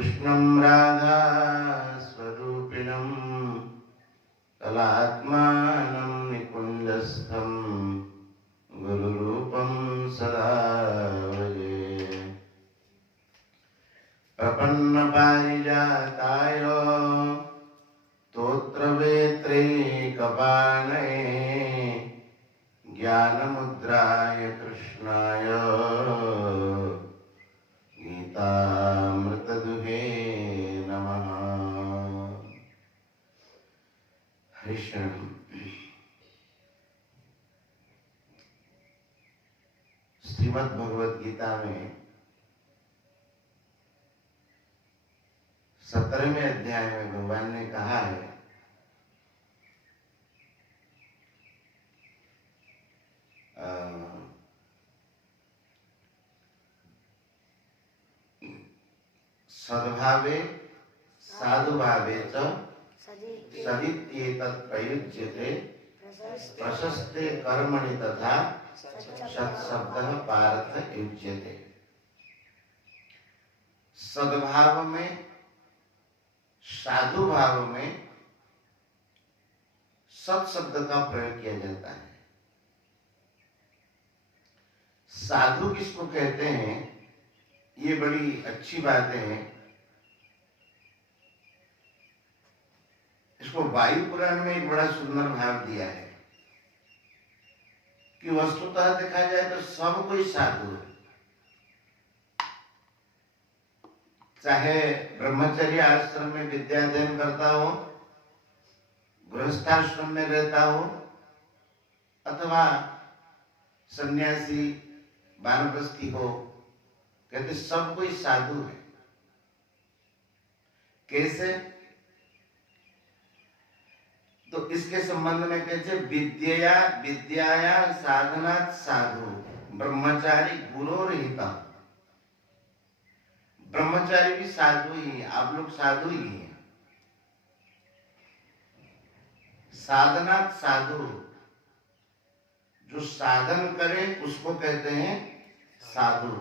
कृष्णं राधा स्वरूपिणं कलात्मानं निकुञ्जस्थं गुरुरूपं सदा भजे। प्रपन्नपारिजाताय स्तोत्रवेत्रैकपाणये ज्ञानमुद्राय कृष्णाय गीतामृतदुहे नमः। हरिशरण। श्रीमद् भगवद गीता में 17वें अध्याय में भगवान ने कहा है सद्भावे साधुभावे च सदित्येतत् प्रयुज्यते प्रशस्ते कर्मणि तथा सत्शब्दः पार्थ युज्यते। सद्भाव में, साधु भाव में सत शब्द का प्रयोग किया जाता है। साधु किसको कहते हैं, ये बड़ी अच्छी बातें हैं। इसको वायु पुराण में एक बड़ा सुंदर भाव दिया है कि वस्तुतः देखा जाए तो सब कोई साधु है। चाहे ब्रह्मचर्य आश्रम में विद्या अध्ययन करता हो, गृहस्थाश्रम में रहता हो, अथवा सन्यासी वानप्रस्थी हो, कहते सब कोई साधु है। कैसे? तो इसके संबंध में कहते विद्याया साधनात् साधु ब्रह्मचारी गुरोरहिता। ब्रह्मचारी भी साधु ही है, आप लोग साधु ही हैं। साधनात् साधु, जो साधन करे उसको कहते हैं साधु।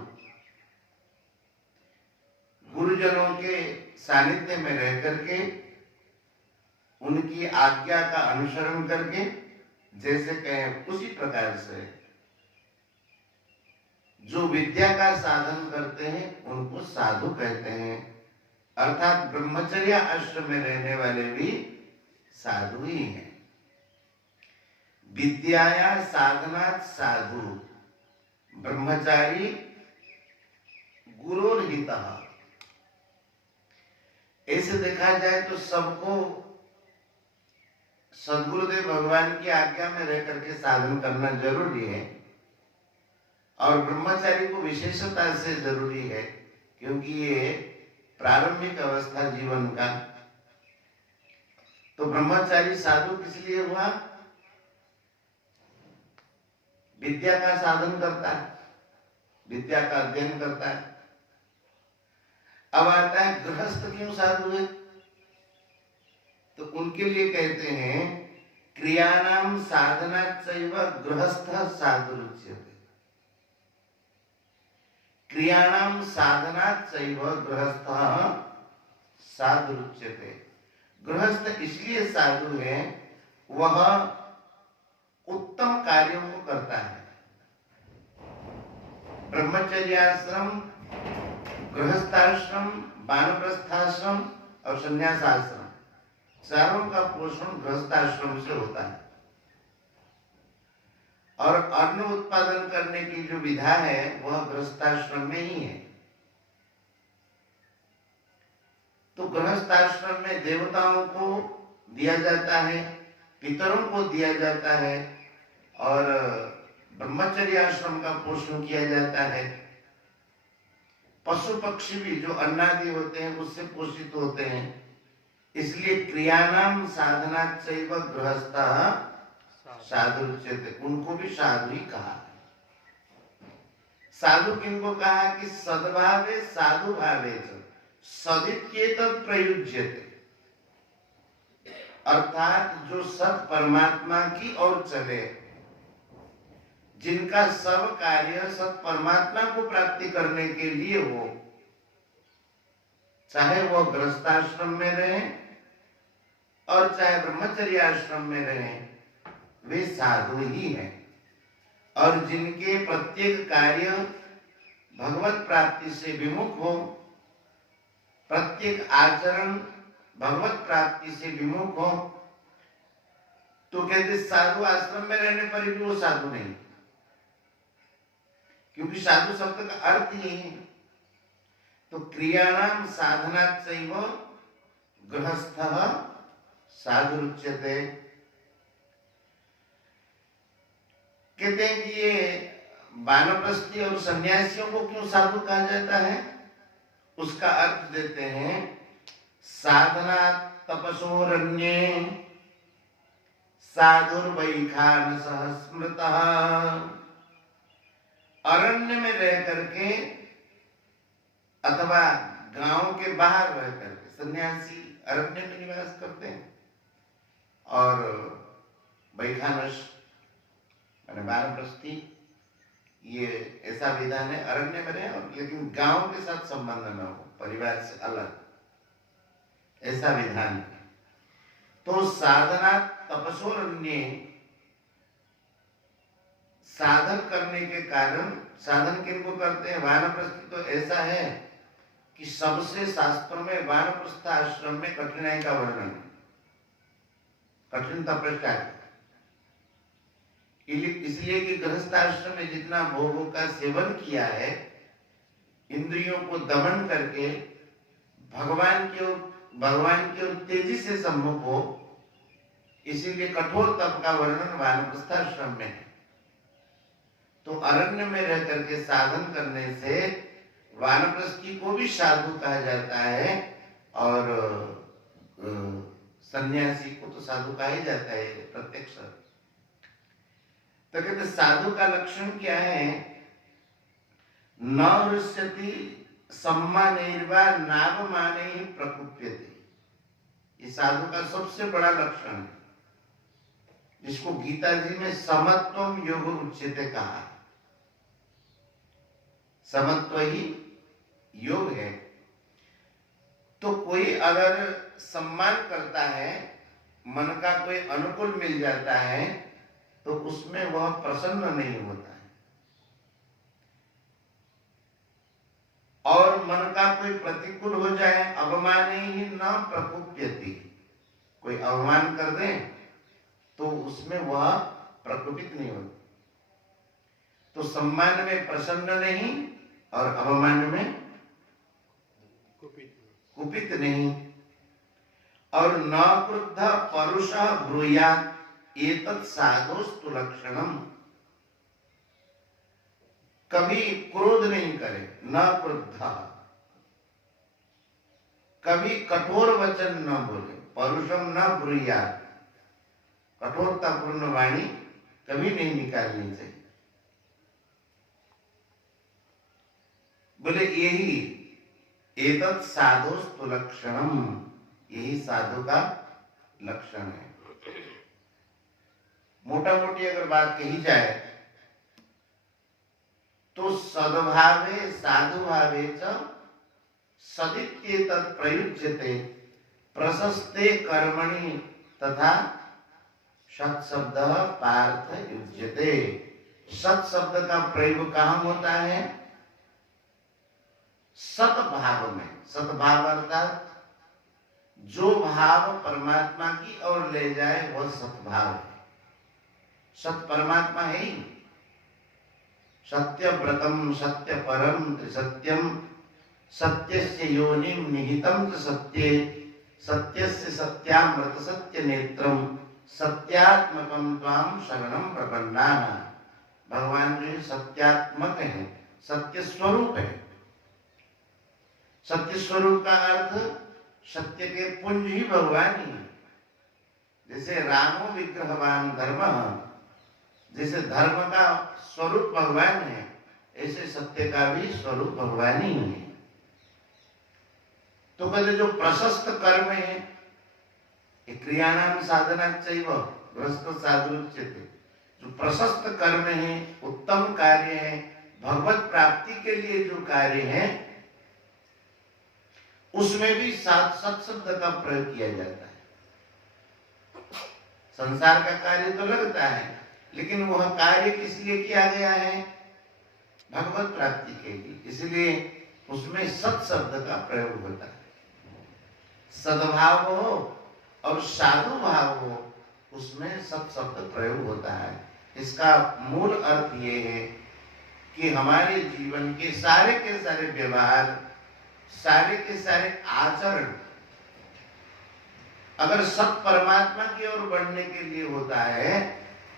गुरुजनों के सानिध्य में रह करके उनकी आज्ञा का अनुसरण करके जैसे कहें उसी प्रकार से जो विद्या का साधन करते हैं उनको साधु कहते हैं। अर्थात ब्रह्मचर्य आश्रम में रहने वाले भी साधु ही हैं। विद्याया साधनात् साधु ब्रह्मचारी गुरोरहितः। ऐसे देखा जाए तो सबको सद्गुरुदेव भगवान की आज्ञा में रह करके साधन करना जरूरी है, और ब्रह्मचारी को विशेषता से जरूरी है, क्योंकि ये प्रारंभिक अवस्था जीवन का। तो ब्रह्मचारी साधु किस लिए हुआ? विद्या का साधन करता है, विद्या का अध्ययन करता है। अब आता है गृहस्थ क्यों साधु है? तो उनके लिए कहते हैं क्रियाणाम साधनात् चैव गृहस्थः साधुरुच्यते। क्रियाणाम साधनात् चैव गृहस्थः साधुरुच्यते। गृहस्थ इसलिए साधु है, वह उत्तम कार्यों को करता है। ब्रह्मचर्याश्रम, गृहस्थाश्रम, वानप्रस्थाश्रम और संन्यासाश्रम, चारों का पोषण गृहस्थाश्रम से होता है। और अन्न उत्पादन करने की जो विधा है वह गृहस्थाश्रम में ही है। तो गृहस्थाश्रम में देवताओं को दिया जाता है, पितरों को दिया जाता है, और ब्रह्मचर्य आश्रम का पोषण किया जाता है। पशु पक्षी भी जो अन्नादि होते हैं उससे पोषित होते हैं। इसलिए क्रियाणाम साधनात् चैव गृहस्थः साधुरुच्यते, उनको भी साधु ही कहा। साधु किनको कहा कि सद्भावे साधु भावे सदित्येतत् प्रयुज्यते, अर्थात जो सत परमात्मा की ओर चले, जिनका सब कार्य सत परमात्मा को प्राप्ति करने के लिए हो, चाहे वो गृहस्थाश्रम में रहे और चाहे ब्रह्मचर्य आश्रम में रहे, वे साधु ही हैं। और जिनके प्रत्येक कार्य भगवत प्राप्ति से विमुख हो, प्रत्येक आचरण भगवत प्राप्ति से विमुख हो, तो कहते साधु आश्रम में रहने पर भी वो साधु नहीं, क्योंकि साधु शब्द का अर्थ यही है। तो क्रियाणाम साधनाच्चैव गृहस्थः साधुरुच्यते। कहते हैं कि ये वानप्रस्थी और सन्यासियों को क्यों साधु कहा जाता है, उसका अर्थ देते हैं साधना तपसोरण्ये साधुर्वैखानसः स्मृतः। अरण्य में रह करके अथवा गांव के बाहर रह करके सन्यासी अरण्य में निवास करते हैं, और वैखानस माने वानप्रस्थी, ये ऐसा विधान है अरण्य में रहे और लेकिन गांव के साथ संबंध न हो, परिवार से अलग, ऐसा विधान है। तो साधना तपसोरण्ये, साधन करने के कारण, साधन किनको करते हैं, वानप्रस्थी तो ऐसा है कि सबसे शास्त्रों में वानप्रस्थ आश्रम में कठिनाई का वर्णन, कठिन तपस्या, इसलिए कि गृहस्थ आश्रम में जितना भोगों का सेवन किया है, इंद्रियों को दमन करके भगवान की ओर तेजी से सम्मुख हो, इसीलिए कठोर तप का वर्णन वानप्रस्थ आश्रम में है। तो अरण्य में रह करके साधन करने से वानप्रस्थी को भी साधु कहा जाता है, और सन्यासी को तो साधु कहा ही जाता है प्रत्यक्ष। तो कहते साधु का लक्षण क्या है, न हृष्यति सम्मानैर्वा नावमानैः प्रकुप्यते। ये साधु का सबसे बड़ा लक्षण है, जिसको गीता जी में समत्वम योग उच्यते कहा। समत्व ही योग है। तो कोई अगर सम्मान करता है, मन का कोई अनुकूल मिल जाता है, तो उसमें वह प्रसन्न नहीं होता है, और मन का कोई प्रतिकूल हो जाए, अवमान ही न प्रकुप्यति, कोई अवमान कर दे तो उसमें वह प्रकुपित नहीं होता। तो सम्मान में प्रसन्न नहीं और अवमान में कुपित नहीं। और न क्रुद्ध परुषः ब्रूयात् एतत् साधोस्तु लक्षणम, कभी क्रोध नहीं करे, न क्रुद्ध, कभी कठोर वचन न बोले, परुषम न ब्रूयात्, कठोरतापूर्ण वाणी कभी नहीं निकालनी चाहिए। बोले यही एतत् साधोस्तु लक्षणम, यही साधु का लक्षण है। मोटा मोटी अगर बात कही जाए तो सद्भावे साधुभावे च सदित्येतत् प्रयुज्यते प्रशस्ते कर्मणि तथा सत् शब्द पार्थ युज्यते। सत् शब्द का प्रयोग कहाँ होता है, सद्भाव में। सद्भाव अर्थात जो भाव परमात्मा की ओर ले जाए वह सद्भाव है। सत परमात्मा है ही। सत्य व्रतम सत्य परम सत्यम सत्यस्य योनिम निहितम च सत्ये सत्यस्य सत्यामृत सत्य नेत्रम सत्यात्मकम त्वाम शरणम प्रपन्नाः। भगवान जो सत्यात्मक है, सत्य स्वरूप है। सत्य स्वरूप का अर्थ सत्य के पुंज ही भगवान ही है। जैसे रामो विग्रहवान धर्म, जैसे धर्म का स्वरूप भगवान है, ऐसे सत्य का भी स्वरूप भगवान ही है। तो कहते जो प्रशस्त कर्म है, क्रियाणाम साधनाच्चैव गृहस्थ साधुरुच्यते, जो प्रशस्त कर्म है, उत्तम कार्य है, भगवत प्राप्ति के लिए जो कार्य है, उसमें भी सत शब्द का प्रयोग किया जाता है। संसार का कार्य तो लगता है, लेकिन वह कार्य किस लिए किया गया है? भगवत प्राप्ति के लिए, इसलिए उसमें सत शब्द का प्रयोग होता है। सद्भाव हो और साधु भाव हो, उसमें सत शब्द प्रयोग होता है। इसका मूल अर्थ ये है कि हमारे जीवन के सारे व्यवहार, सारे के सारे आचरण अगर सत परमात्मा की ओर बढ़ने के लिए होता है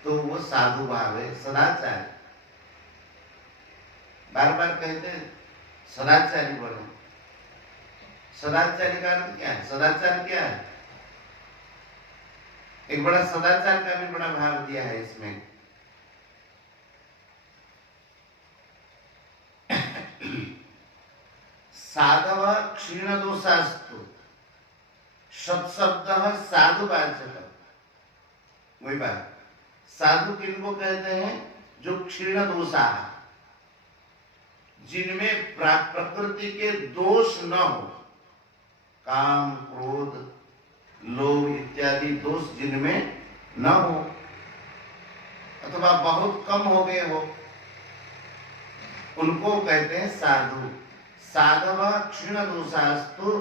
तो वो साधु भाव है, सदाचार। बार बार कहते हैं सदाचारी बनो। सदाचारी का अर्थ क्या है? सदाचार क्या है? एक बड़ा सदाचार का भी बड़ा भाव दिया है इसमें। साधव क्षीण दोषास्तु सत्शब्द साधुवाचक। वही बात, साधु किनको कहते हैं? जो क्षीण दोषा, जिनमें प्रकृति के दोष न हो, काम क्रोध लोभ इत्यादि दोष जिनमें न हो, अथवा बहुत कम हो गए हो, उनको कहते हैं साधु। साधव क्षीण दोषास्तु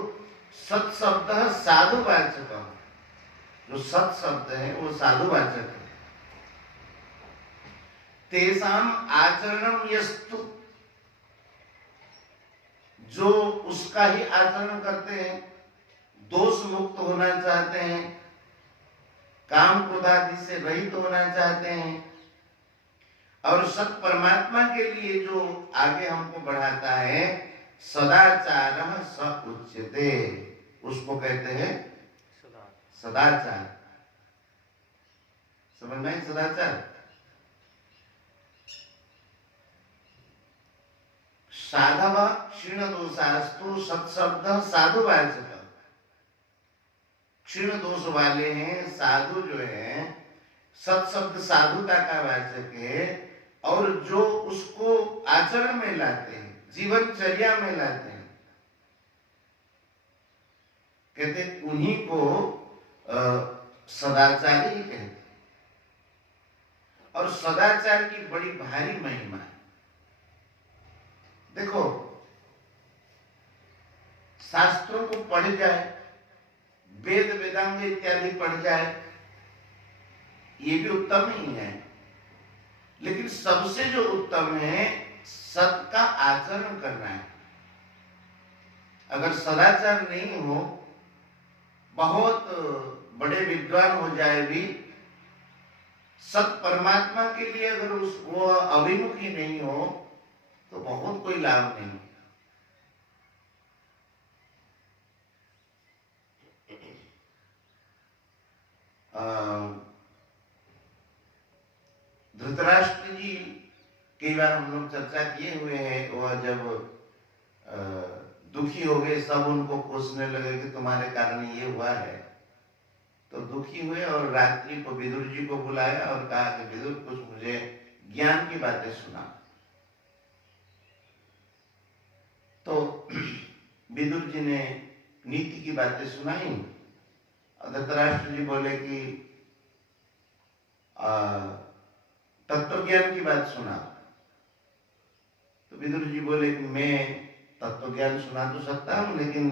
सत शब्द साधुवाचक। जो सत शब्द है वो साधुवाचक है। तेषाम आचरणम यस्तु, जो उसका ही आचरण करते हैं, दोष मुक्त होना चाहते हैं, काम क्रोध आदि से रहित होना चाहते हैं, और सत परमात्मा के लिए जो आगे हमको बढ़ाता है, सदाचार स उच्यते, उसको कहते हैं सदाचार। समझ में? सदाचार साधव क्षीण दोषास्तु सत्शब्द साधुवाचक। क्षीण दोष वाले हैं, साधु जो है, सत्शब्द साधुता का वाचक है, और जो उसको आचरण में लाते हैं, जीवनचर्या में लाते हैं, कहते उन्हीं को सदाचारी कहते हैं। और सदाचार की बड़ी भारी महिमा है। देखो, शास्त्रों को पढ़ जाए, वेद वेदांग इत्यादि पढ़ जाए, ये भी उत्तम ही है, लेकिन सबसे जो उत्तम है सत का आचरण करना है। अगर सदाचार नहीं हो, बहुत बड़े विद्वान हो जाए भी, सत परमात्मा के लिए अगर वो अभिमुखी नहीं हो तो बहुत कोई लाभ नहीं। धृतराष्ट्र जी, कई बार हम लोग चर्चा किए हुए हैं, वह जब दुखी हो गए, सब उनको कोसने लगे कि तुम्हारे कारण ये हुआ है, तो दुखी हुए और रात्रि को विदुर जी को बुलाया और कहा कि विदुर, कुछ मुझे ज्ञान की बातें सुना। तो विदुर जी ने नीति की बातें सुनाई, और धृतराष्ट्र जी बोले कि तत्व ज्ञान की बात सुना। तो विदुर जी बोले कि मैं तत्व ज्ञान सुना तो सकता हूं, लेकिन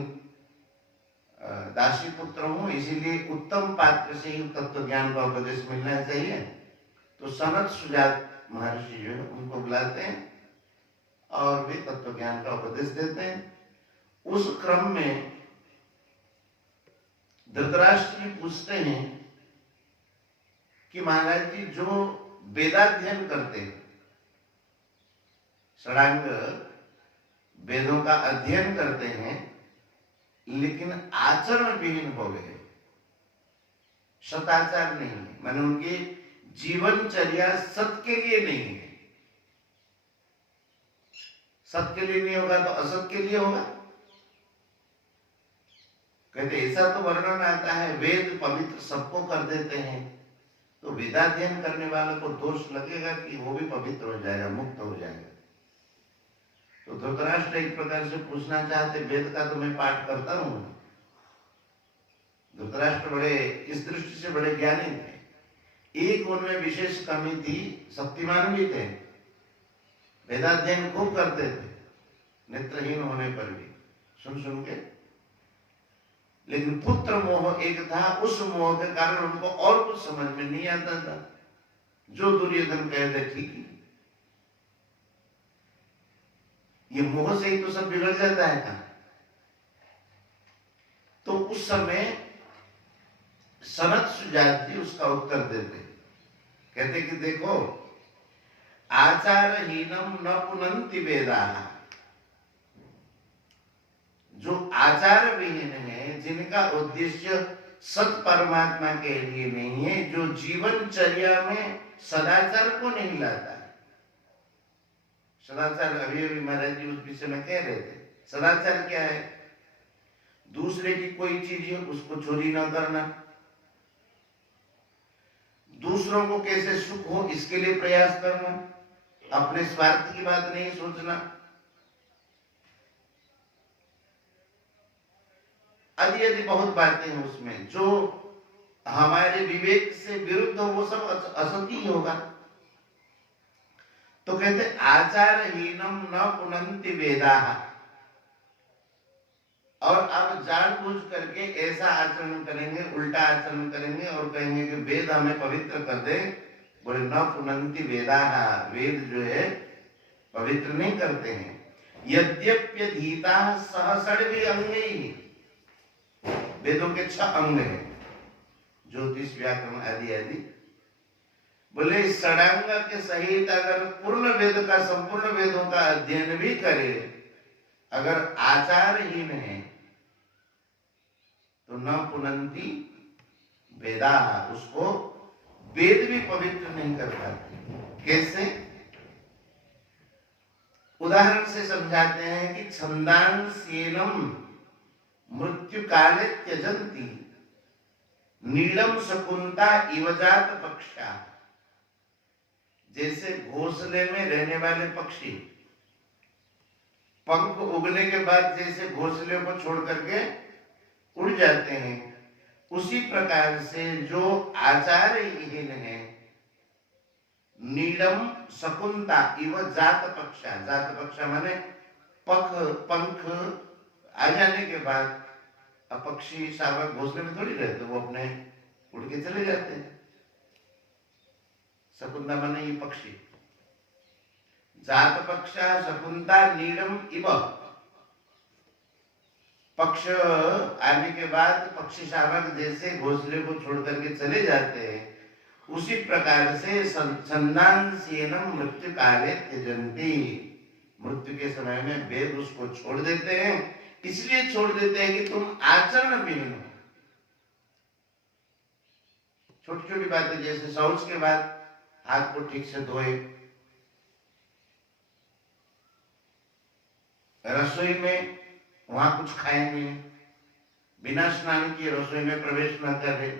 दासी पुत्र हूं, इसीलिए उत्तम पात्र से ही तत्व ज्ञान का उपदेश मिलना चाहिए। तो सनत सुजात महर्षि जो है उनको बुलाते हैं और वे तत्व ज्ञान का उपदेश देते हैं। उस क्रम में धृतराष्ट्र जी पूछते हैं कि महाराज जी, जो वेदाध्ययन करते हैं, षडांग वेदों का अध्ययन करते हैं, लेकिन आचरण विहीन हो गए, सदाचार नहीं है, माने उनकी जीवनचर्या सत के लिए नहीं है। सत के लिए नहीं होगा तो असत के लिए होगा। कहते ऐसा तो वर्णन आता है, वेद पवित्र सबको कर देते हैं, तो वेदाध्ययन करने वालों को दोष लगेगा कि वो भी पवित्र हो जाएगा, मुक्त हो जाएगा। तो धृतराष्ट्र एक प्रकार से पूछना चाहते, वेद का तो मैं पाठ करता हूं। धृतराष्ट्र बड़े इस दृष्टि से बड़े ज्ञानी थे। एक उनमें विशेष कमी थी, शक्तिमान भी थे, वेदाध्ययन खूब करते थे, नेत्रहीन होने पर भी सुन सुन के, लेकिन पुत्र मोह एक था। उस मोह के कारण उनको और कुछ समझ में नहीं आता था। जो दुर्योधन कहते ठीक ही, ये मोह से ही तो सब बिगड़ जाता है ना। तो उस समय सनत सुजात जी उसका उत्तर देते, कहते कि देखो, आचारहीनम न पुनन्ति वेदाः, जो आचार विहीन है, जिनका उद्देश्य सत परमात्मा के लिए नहीं है, जो जीवनचर्या में सदाचार को नहीं लाता है। सदाचार अभी अभी महाराज जी उस विषय में कह रहे थे। सदाचार क्या है? दूसरे की कोई चीज है उसको चोरी ना करना, दूसरों को कैसे सुख हो इसके लिए प्रयास करना, अपने स्वार्थ की बात नहीं सोचना, आदि आदि बहुत बातें हैं उसमें। जो हमारे विवेक से विरुद्ध हो वो सब असत ही होगा। तो कहते आचारहीनम न पुनन्ति वेदाः, और अब जानबूझ करके ऐसा आचरण करेंगे, उल्टा आचरण करेंगे और कहेंगे कि वेद हमें पवित्र कर दे। बोले न पुनन्ति वेदाः, वेद जो है पवित्र नहीं करते हैं। यद्यप्यधीता सहस्रभि अंगैः, वेदों के 6 अंग हैं, ज्योतिष, व्याकरण आदि आदि। बोले षडांग के सहित अगर पूर्ण वेद का, संपूर्ण वेदों का अध्ययन भी करे, अगर आचारहीन है तो न पुनन्ति वेदाः, उसको वेद भी पवित्र नहीं कर पाते। कैसे? उदाहरण से समझाते हैं कि छंदांस्येनम मृत्यु काले त्यजंती नीलम शकुंता इवजात पक्षा। जैसे घोंसले में रहने वाले पक्षी पंख उगने के बाद जैसे घोंसले को छोड़ करके उड़ जाते हैं, उसी प्रकार से जो आचारहीन है, नीलम शकुंता इव जात पक्षा, जात पक्षा माने पंख आ जाने के बाद अब पक्षी शावक घोंसले में थोड़ी रहते, वो अपने उड़ के चले जाते हैं। शकुंता माने ये पक्षी, जात पक्षा शकुंता नीलम इव, पक्ष आने के बाद पक्षी शावक जैसे घोंसले को छोड़ करके चले जाते हैं, उसी प्रकार से छंदांस्येनम मृत्यु काले त्यजन्ति, मृत्यु के समय में वेद उसको छोड़ देते हैं। इसलिए छोड़ देते हैं कि तुम आचरण विहीन हो। छोटी छोटी बातें, जैसे शौच के बाद हाथ को ठीक से धोए, रसोई में वहां कुछ खाए नहीं, बिना स्नान किए रसोई में प्रवेश न करे,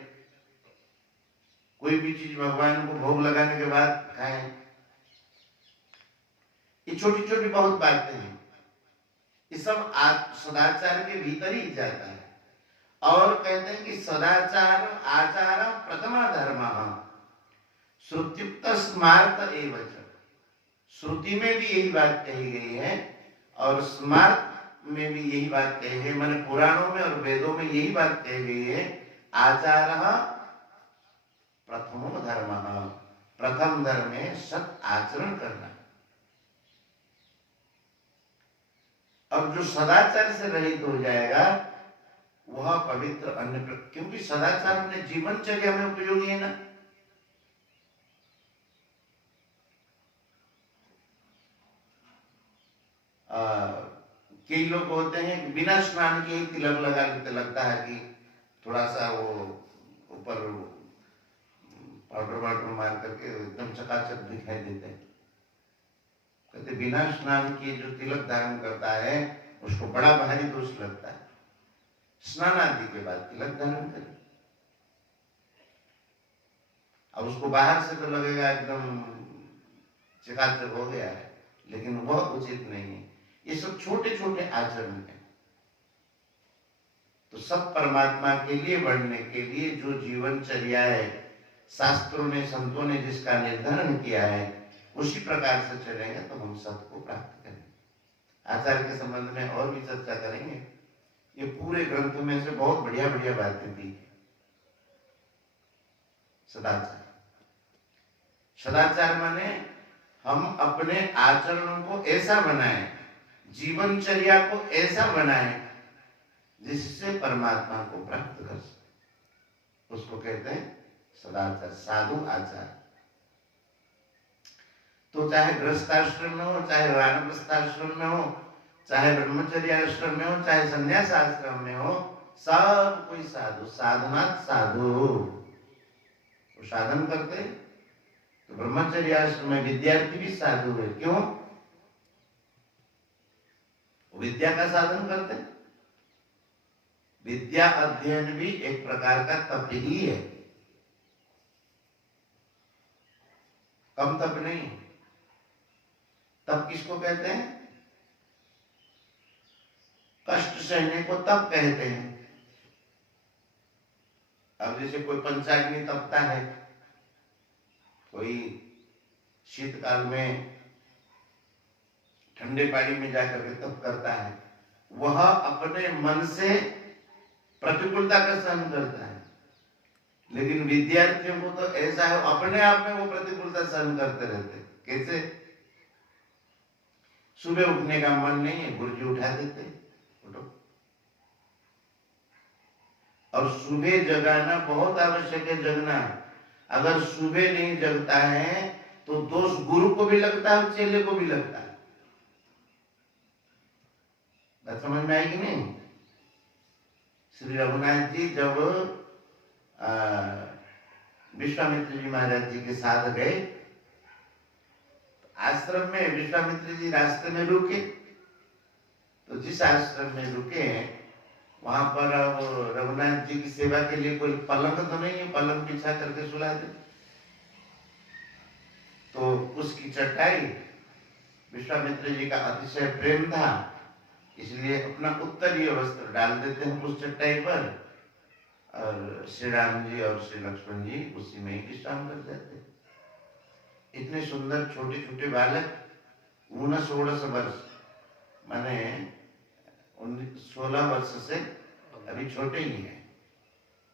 कोई भी चीज भगवान को भोग लगाने के बाद खाएं। ये छोटी छोटी बहुत बातें हैं, ये सब सदाचार के भीतर ही जाता है। और कहते हैं कि सदाचार आचार प्रथमा धर्म श्रुत्युक्त स्मार्त एवं, श्रुति में भी यही बात कही गई है और स्मार्त में भी यही बात कही गई, माने पुराणों में और वेदों में यही बात कही गई है। आचार प्रथमो धर्म, प्रथम धर्म है सत आचरण करना। अब जो सदाचार से रहित हो जाएगा वह पवित्र अन्य, क्योंकि सदाचार अपने जीवनचर्या में उपयोगी है ना। कई लोग होते हैं बिना स्नान के ही तिलक लगा लेते, लगता है कि थोड़ा सा वो ऊपर पाउडर वाउडर मार करके एकदम चकाचक दिखाई देते हैं। कहते बिना स्नान किए जो तिलक धारण करता है उसको बड़ा भारी दोष लगता है, स्नान आदि के बाद तिलक धारण करे। अब उसको बाहर से तो लगेगा एकदम चकाचक हो गया है, लेकिन वह उचित नहीं है। ये सब छोटे छोटे आचरण हैं। तो सब परमात्मा के लिए बढ़ने के लिए जो जीवनचर्या है, शास्त्रों ने संतों ने जिसका निर्धारण किया है, उसी प्रकार से चलेंगे तो हम सबको प्राप्त करेंगे। आचार के संबंध में और भी चर्चा करेंगे। ये पूरे ग्रंथ में से बहुत बढ़िया बढ़िया बातें दी। सदाचार, सदाचार माने हम अपने आचरणों को ऐसा बनाएं, जीवनचर्या को ऐसा बनाएं जिससे परमात्मा को प्राप्त कर सके, उसको कहते हैं सदाचार, साधु आचार। तो चाहे गृहस्थाश्रम में हो, चाहे वानप्रस्थाश्रम में हो, चाहे ब्रह्मचर्य आश्रम में हो, चाहे संन्यास आश्रम में हो, सब कोई साधु, साधनात् साधु। वो साधन करते तो ब्रह्मचर्य आश्रम में विद्यार्थी भी साधु है। क्यों? विद्या का साधन करते। विद्या अध्ययन भी एक प्रकार का तप ही है, कम तप नहीं। तप किसको कहते हैं? कष्ट सहने को तप कहते हैं। अब जैसे कोई पंचाग्नि तपता है, कोई शीतकाल में ठंडे पानी में जाकर के तप करता है, वह अपने मन से प्रतिकूलता का सहन करता है। लेकिन विद्यार्थियों को तो ऐसा है, अपने आप में वो प्रतिकूलता सहन करते रहते। कैसे? सुबह उठने का मन नहीं है, गुरुजी उठा देते, उठो। और सुबह जगाना बहुत आवश्यक है, जगना। अगर सुबह नहीं जगता है तो दोष गुरु को भी लगता है और चेले को भी लगता है। बात समझ में आएगी नहीं? श्री रघुनाथ जी जब विश्वामित्र जी महाराज जी के साथ गए, आश्रम में विश्वामित्र जी रास्ते में रुके, तो जिस आश्रम में रुके वहां पर अब रघुनाथ जी की सेवा के लिए कोई पलंग तो नहीं है, पलंग बिछा करके सुला दे। तो उसकी चटाई, विश्वामित्र जी का अतिशय प्रेम था, इसलिए अपना उत्तरीय वस्त्र डाल देते हैं उस चटाई पर, और श्री राम जी और श्री लक्ष्मण जी उसी में ही विश्राम कर जाते। इतने सुंदर छोटे छोटे बालक, 19-16 वर्ष, माने 16 वर्ष से अभी छोटे ही हैं,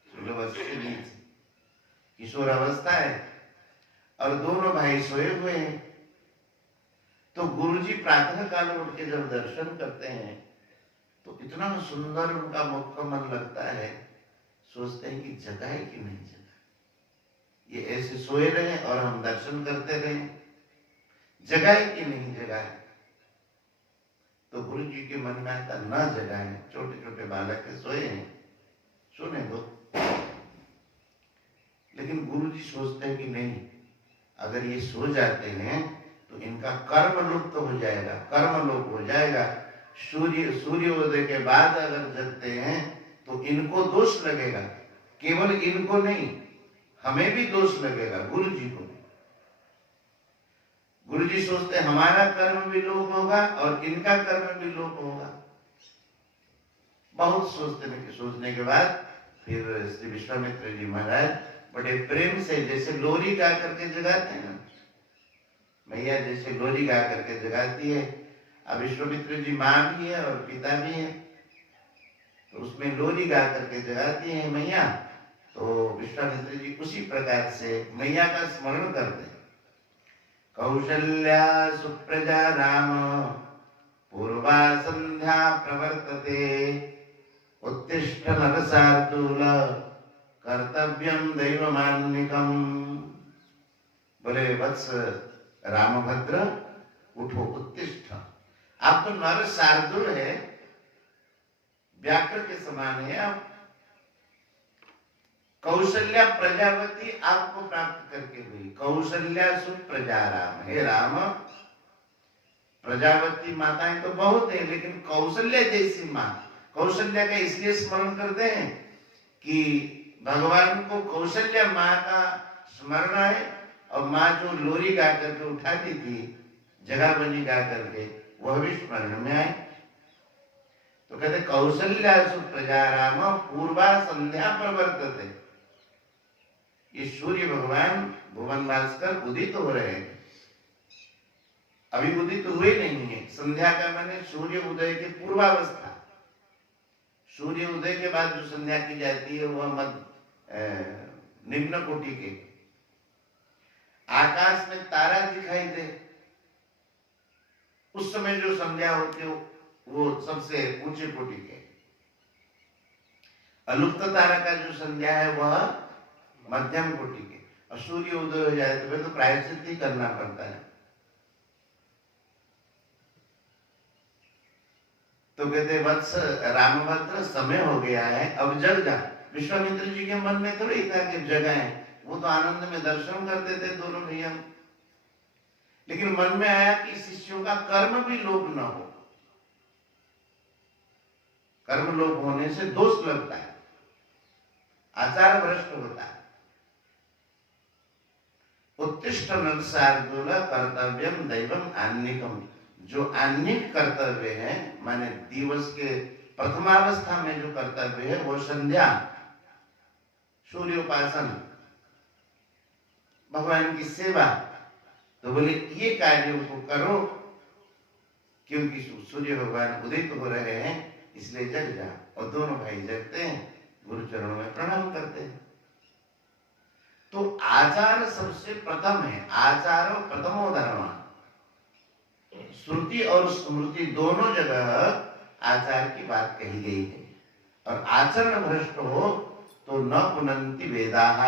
16 वर्ष के नीचे किशोर अवस्था है, और दोनों भाई सोए हुए हैं। तो गुरुजी प्रातः काल उठ के जब दर्शन करते हैं तो इतना सुंदर उनका मुख कमल लगता है, सोचते हैं कि जगह है कि नहीं जगह, ये ऐसे सोए रहे और हम दर्शन करते रहे, जगह है कि नहीं जगह है। तो गुरु जी के मन में आता न जगह है, छोटे छोटे बालक के सोए हैं, सोने दो। लेकिन गुरु जी सोचते हैं कि नहीं, अगर ये सो जाते हैं तो इनका कर्म लुप्त हो जाएगा, कर्म लोप हो जाएगा। सूर्योदय के बाद अगर जगते हैं तो इनको दोष लगेगा, केवल इनको नहीं हमें भी दोष लगेगा, गुरु जी को। गुरु जी सोचते हमारा कर्म भी लोप होगा और इनका कर्म भी लोप होगा। बहुत सोचने के बाद फिर श्री विश्वामित्र जी महाराज बड़े प्रेम से, जैसे लोरी गा करके जगाते हैं ना, मैया जैसे लोरी गा करके जगाती है। अब विश्वामित्र जी माँ भी है और पिता भी है, तो उसमें लोरी गा करके जगाती है मैया। तो विश्वामित्र जी उसी प्रकार से मैया का स्मरण करते हैं। कौशल्या सुप्रजा राम पूर्वा संध्या प्रवर्तते, उत्तिष्ठ नरशार्दूल कर्तव्यम दैवमान्निकम। बोले वत्स रामभद्र उठो, उत्तिष्ठ। आप तो नर शार्दूल है, व्याघ्र के समान है आप। कौशल्या प्रजावती आपको प्राप्त करके हुई, कौशल्या सुप्रजा राम। हे राम, प्रजावती माताएं तो बहुत है, लेकिन कौशल्या जैसी माँ, कौशल्या का इसलिए स्मरण करते हैं कि भगवान को कौशल्या माँ का स्मरण है, और माँ जो लोरी गा करके उठाती थी, जगह बनी गा करके, वह भी स्मरण में आए। तो कहते कौशल्यासु प्रजाराम पूर्वा संध्या प्रवर्तते। ये सूर्य भगवान भुवन भास्कर उदित हो रहे हैं, अभी उदित हुए नहीं है। संध्या का माने सूर्य उदय की पूर्वावस्था। सूर्य उदय के बाद जो संध्या की जाती है वह निम्न कोटि के। आकाश में तारा दिखाई दे उस समय जो संध्या होती है वो सबसे ऊंचे कोटि के। अलुप्त तारा का जो संध्या है वह मध्यम कोटि के। और सूर्य उदय हो जाए तो फिर तो प्रायश्चित ही करना पड़ता है। तो कहते वत्स रामभद्र समय हो गया है, अब जग जा। विश्वामित्र जी के मन में थोड़ी था कि जगाएं, वो तो आनंद में दर्शन करते थे दोनों भैया। लेकिन मन में आया कि शिष्यों का कर्म भी लोप न हो। कर्म लोप होने से दोष लगता है, आचार भ्रष्ट होता है। उत्तिष्ठ नरसार्दूल कर्तव्यम दैवम आन्निकम। जो आन्निक कर्तव्य है माने दिवस के प्रथमावस्था में जो कर्तव्य है वो संध्या, सूर्योपासन, भगवान की सेवा। तो बोले ये कार्यों को करो क्योंकि सूर्य भगवान उदित हो रहे हैं, इसलिए जग जा। और दोनों भाई जगते हैं, गुरु चरणों में प्रणाम करते हैं। तो आचार सबसे प्रथम है। आचारो प्रथमो धर्म। श्रुति और स्मृति दोनों जगह आचार की बात कही गई है। और आचरण भ्रष्ट हो तो न पुनन्ति वेदाः।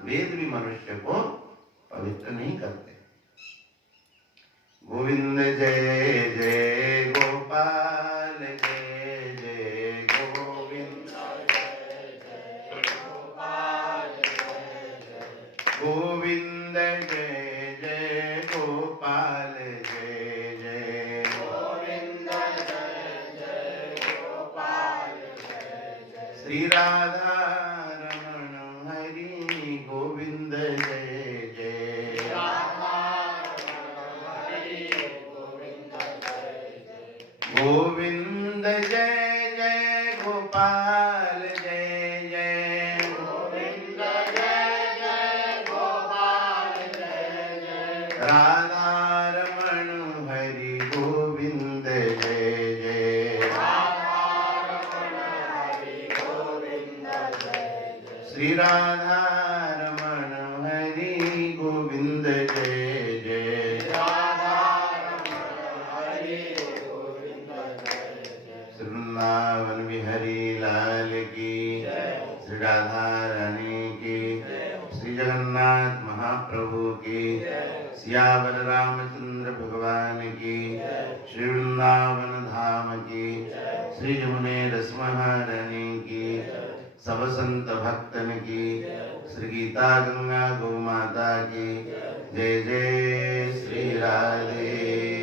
वेद भी मनुष्य को पवित्र नहीं करते। गोविंद जय जय गोपाल जय जय गोविंद जय जय गोपाल जय जय गोविंद जय जय गोपाल जय जय गोविंद जय जय गोपाल जय जय श्री राधा रमण हरि गोविंद जय जय गोविंद जय जय गोपाल जय जय गोविंद जय जय गोपाल जय जय राधा रमण हरि गोविंद जय जय राधा रमण हरि गोविंद जय जय श्री राधा रमण हरि गोविंद जय जय वृंदावन बिहारी लाल की, श्री राधा रानी की, श्री जगन्नाथ महाप्रभु की, सियावर रामचंद्र भगवान की, श्री वृंदावन धाम की, श्री जमुने रस महारानी की, सब संत भक्तन की, श्री गीता गंगा गौ माता की। जय जय श्री राधे।